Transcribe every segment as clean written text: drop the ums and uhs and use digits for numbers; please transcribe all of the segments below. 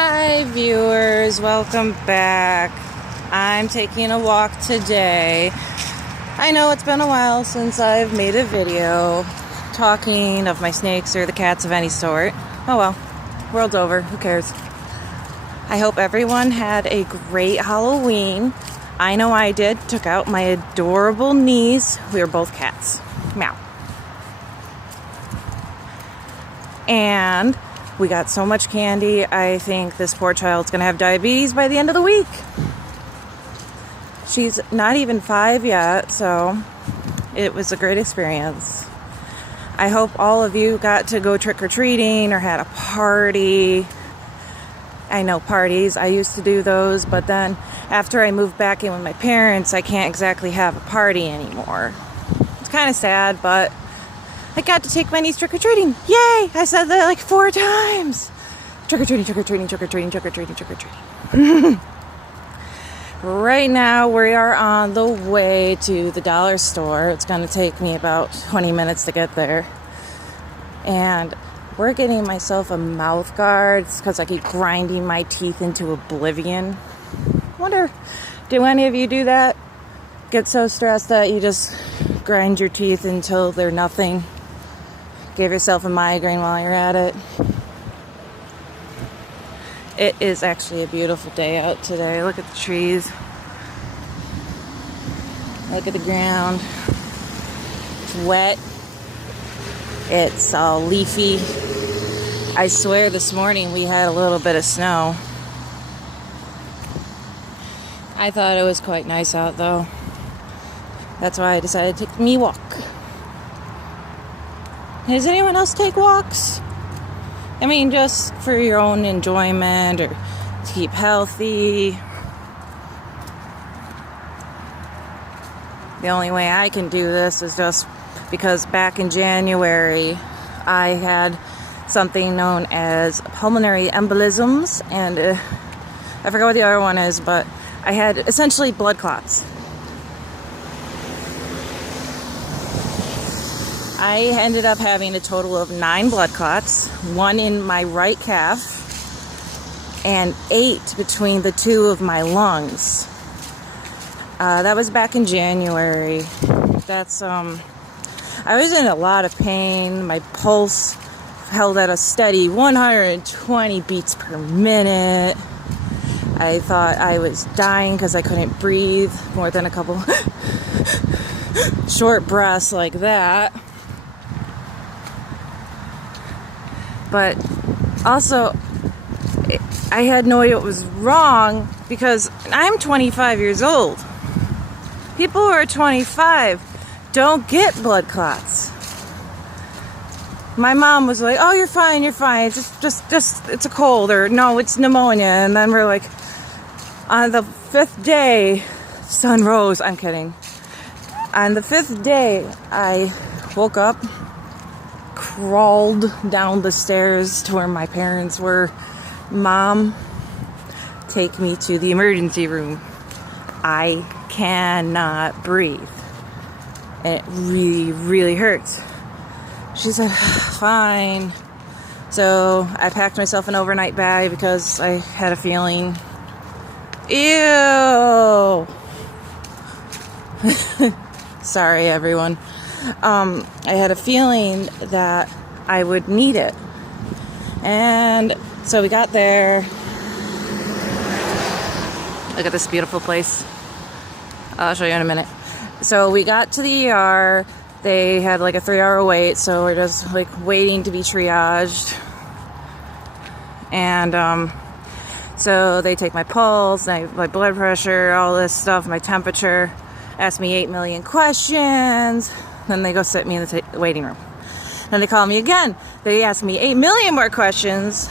Hi viewers, welcome back. I'm taking a walk today. I know it's been a while since I've made a video talking of my snakes or the cats of any sort. Oh well, world's over, who cares? I hope everyone had a great Halloween. I know I did. Took out my adorable niece. We were both cats. Meow. And we got so much candy, I think this poor child's gonna have diabetes by the end of the week. She's not even 5 yet, so it was a great experience. I hope all of you got to go trick-or-treating or had a party. I know parties, I used to do those, but then after I moved back in with my parents, I can't exactly have a party anymore. It's kind of sad, but I got to take my niece trick-or-treating. Yay! I said that like 4 times. Trick-or-treating, trick-or-treating, trick-or-treating, trick-or-treating, trick-or-treating. Right now, we are on the way to the dollar store. It's going to take me about 20 minutes to get there. And we're getting myself a mouth guard because I keep grinding my teeth into oblivion. Wonder, do any of you do that? Get so stressed that you just grind your teeth until they're nothing? Give yourself a migraine while you're at it. It is actually a beautiful day out today. Look at the trees. Look at the ground. It's wet. It's all leafy. I swear this morning we had a little bit of snow. I thought it was quite nice out though. That's why I decided to take me a walk. Does anyone else take walks? I mean, just for your own enjoyment or to keep healthy. The only way I can do this is just because back in January I had something known as pulmonary embolisms, and I forgot what the other one is, but I had essentially blood clots. I ended up having a total of 9 blood clots, 1 in my right calf and 8 between the 2 of my lungs. That was back in January. That's I was in a lot of pain. My pulse held at a steady 120 beats per minute. I thought I was dying because I couldn't breathe more than a couple short breaths like that. But also, I had no idea what was wrong because I'm 25 years old. People who are 25 don't get blood clots. My mom was like, "Oh, you're fine, you're fine. Just, it's a cold," or "No, it's pneumonia." And then we're like, on the 5th day, sun rose. I'm kidding. On the 5th day, I woke up, crawled down the stairs to where my parents were. "Mom, take me to the emergency room. I cannot breathe. And it really, really hurts." She said, "Fine." So I packed myself an overnight bag because I had a feeling. Ew. Sorry, everyone. I had a feeling that I would need it. And so we got there. Look at this beautiful place. I'll show you in a minute. So we got to the ER. They had like a 3-hour wait, so we're just like waiting to be triaged. And so they take my pulse, my blood pressure, all this stuff, my temperature, ask me 8 million questions. Then they go sit me in the waiting room. Then they call me again. They ask me 8 million more questions.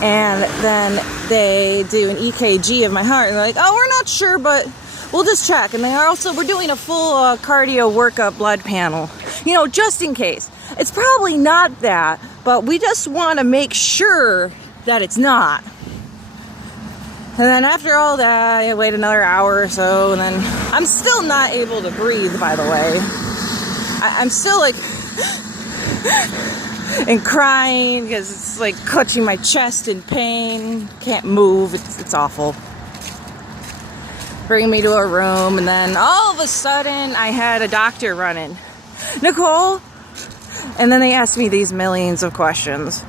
And then they do an EKG of my heart. And they're like, "Oh, we're not sure, but we'll just check." And we're doing a full cardio workup blood panel. You know, just in case. It's probably not that, but we just want to make sure that it's not. And then after all that, I wait another hour or so, and then I'm still not able to breathe, by the way. I'm still like and crying because it's like clutching my chest in pain. Can't move. It's awful. Bring me to a room, and then all of a sudden I had a doctor running. Nicole? And then they asked me these millions of questions.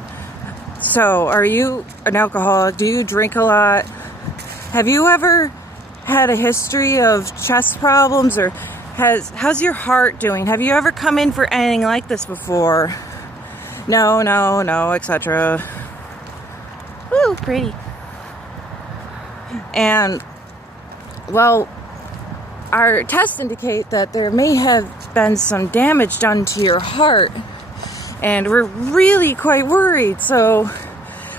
So, are you an alcoholic? Do you drink a lot? Have you ever had a history of chest problems? Or how's your heart doing? Have you ever come in for anything like this before? No, etc. Woo, pretty. And well, our tests indicate that there may have been some damage done to your heart, and we're really quite worried. So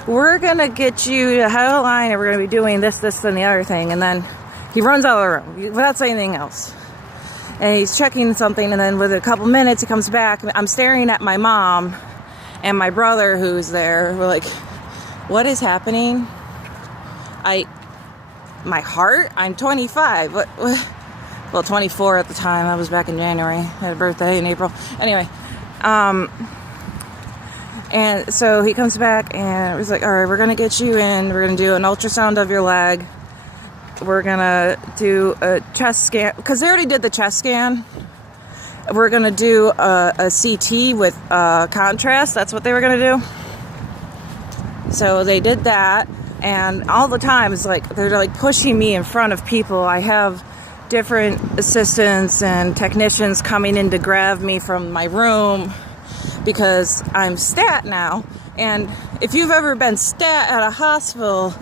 we're gonna get you to head of the line, and we're gonna be doing this, and the other thing. And then he runs out of the room without saying anything else. And he's checking something, and then with a couple minutes, he comes back. I'm staring at my mom and my brother who's there. We're like, what is happening? My heart? I'm 25. What? Well, 24 at the time. I was back in January. I had a birthday in April. Anyway, and so he comes back and he's like, all right, we're going to get you in. We're going to do an ultrasound of your leg. We're going to do a chest scan, because they already did the chest scan. We're going to do a CT with contrast. That's what they were going to do. So they did that. And all the time, it's like they're like pushing me in front of people. I have different assistants and technicians coming in to grab me from my room because I'm stat now. And if you've ever been stat at a hospital,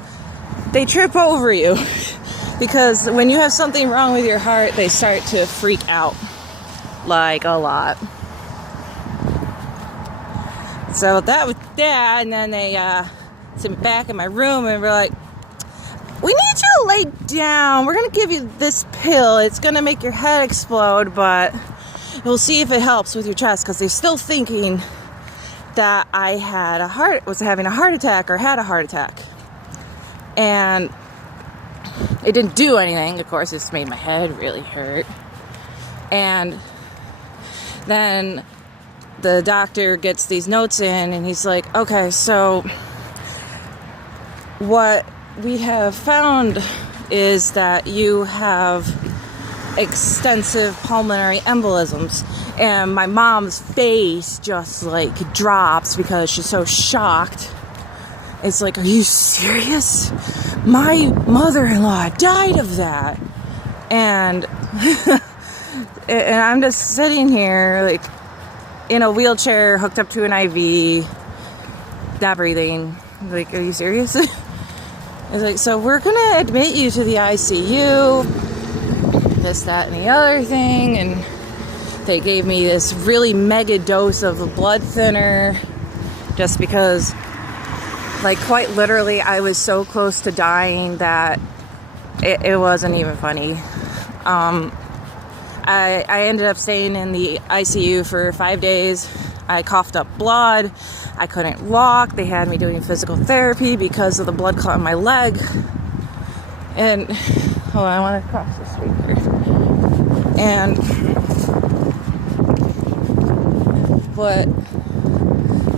they trip over you because when you have something wrong with your heart, they start to freak out like a lot. So that was that, and then they sit back in my room and we're like, we need you to lay down. We're going to give you this pill. It's going to make your head explode, but we'll see if it helps with your chest, because they're still thinking that I was having a heart attack or had a heart attack. And it didn't do anything. Of course, it just made my head really hurt. And then the doctor gets these notes in and he's like, okay, so what we have found is that you have extensive pulmonary embolisms. And my mom's face just like drops because she's so shocked. It's like, are you serious? My mother-in-law died of that. And and I'm just sitting here like in a wheelchair hooked up to an IV, not breathing. Like, are you serious? It's like, so we're gonna admit you to the ICU, this, that, and the other thing. And they gave me this really mega dose of a blood thinner just because, like, quite literally, I was so close to dying that it wasn't even funny. I ended up staying in the ICU for 5 days. I coughed up blood. I couldn't walk. They had me doing physical therapy because of the blood clot in my leg. And, hold on, I want to cross the street here. And what,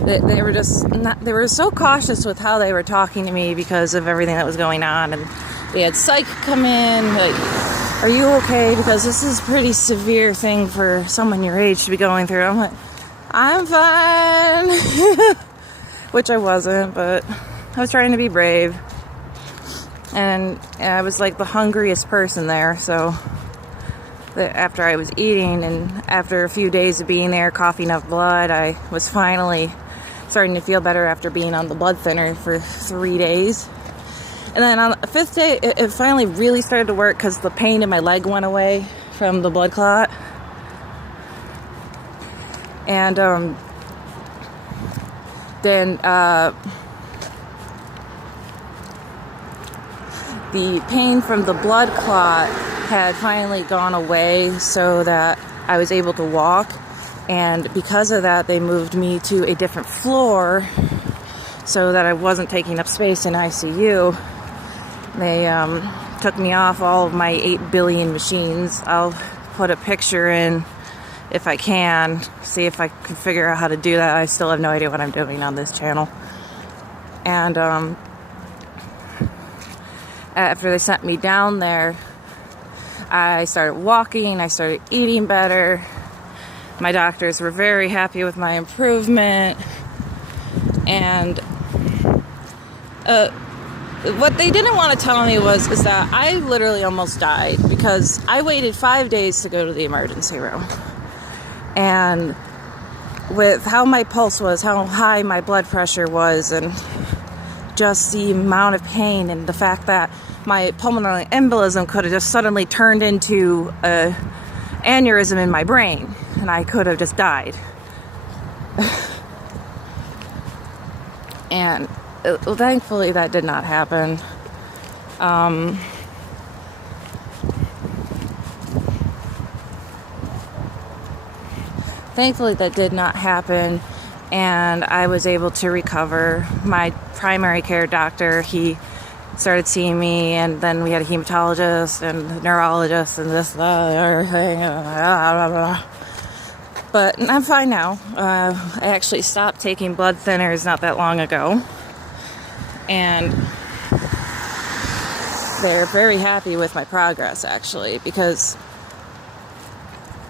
they were just, they were so cautious with how they were talking to me because of everything that was going on. And we had psych come in, like, are you okay? Because this is a pretty severe thing for someone your age to be going through. I'm like, I'm fine. Which I wasn't, but I was trying to be brave. And I was like the hungriest person there, so after I was eating and after a few days of being there, coughing up blood, I was finally starting to feel better after being on the blood thinner for 3 days. And then on the 5th day, it finally really started to work because the pain in my leg went away from the blood clot. And then the pain from the blood clot had finally gone away so that I was able to walk. And because of that, they moved me to a different floor so that I wasn't taking up space in ICU. They took me off all of my 8 billion machines. I'll put a picture in if I can. See if I can figure out how to do that. I still have no idea what I'm doing on this channel. And after they sent me down there, I started walking, I started eating better. My doctors were very happy with my improvement. And what they didn't want to tell me is that I literally almost died because I waited 5 days to go to the emergency room. And with how my pulse was, how high my blood pressure was, and just the amount of pain and the fact that my pulmonary embolism could have just suddenly turned into an aneurysm in my brain, and I could have just died. And thankfully that did not happen. Thankfully that did not happen, and I was able to recover. My primary care doctor, he started seeing me, and then we had a hematologist and a neurologist and this, everything. But I'm fine now. I actually stopped taking blood thinners not that long ago, and they're very happy with my progress, actually, because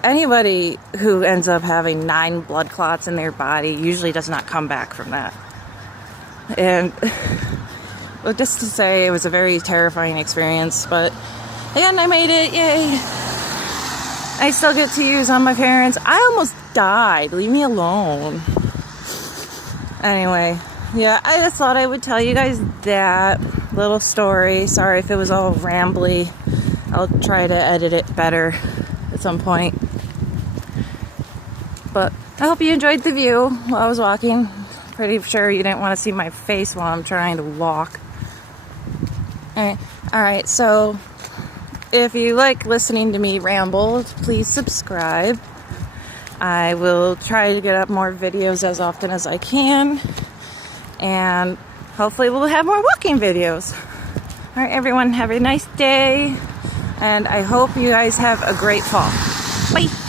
anybody who ends up having 9 blood clots in their body usually does not come back from that. And well, just to say, it was a very terrifying experience, but again, I made it, yay. I still get to use on my parents. I almost died, leave me alone. Anyway, yeah, I just thought I would tell you guys that little story. Sorry if it was all rambly. I'll try to edit it better at some point. But I hope you enjoyed the view while I was walking. Pretty sure you didn't want to see my face while I'm trying to walk. Alright, so if you like listening to me ramble, please subscribe. I will try to get up more videos as often as I can. And hopefully we'll have more walking videos. Alright, everyone, have a nice day. And I hope you guys have a great fall. Bye!